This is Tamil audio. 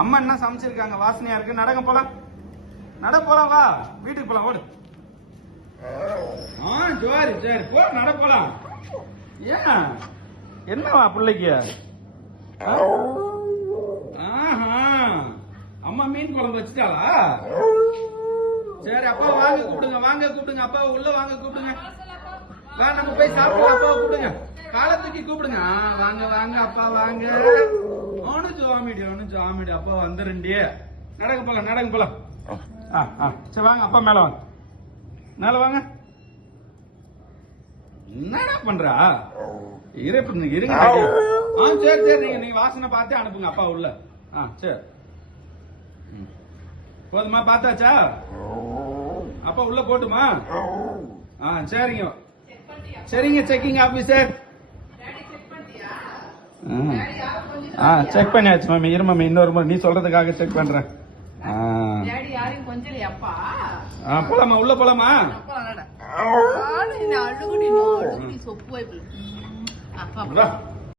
அம்மா என்ன சமைச்சிருக்காங்க, வாசனையா இருக்கு. நடக்க போலாம், நட போலாம், வா வீட்டுக்கு போலாம், ஓடு. சரி சரி போ, நட போலாம். ஏன் என்னவா பிள்ளைக்கு? அம்மா மீன் குழம்பு வச்சுட்டாளா? சரி அப்பா வாங்க கூப்பிடுங்க, வாங்க கூப்பிடுங்க, அப்பா உள்ள வாங்க கூப்பிடுங்க. வா நம்ம போய் சாப்பிடுங்க, அப்பாவை கூப்பிடுங்க, காலத்துக்கு கூப்பிடுங்க. வாங்க வாங்க அப்பா வாங்க. ஒன்னு ஜாமிடி அப்பா வந்துருண்டி. நடக்க போலாம், நடக்க போலாம். சரி வாங்க அப்பா மேல வாங்க, மேல வாங்க. என்னடா பண்றா? இருங்க. சரி சரி நீங்க வாசனை பார்த்தே அனுப்புங்க அப்பா உள்ள. சரி போதுமா? பார்த்தாச்சா? அப்பா உள்ள போட்டுமா? சரிங்க சரிங்க. Checking officer. செக் பண்ணியாச்சு மாமி. இரு மாமி, இன்னொரு முறை நீ சொல்றதுக்காக செக் பண்றேன். போலாமா? உள்ள போலாமா? அழுகுடி சொப்பு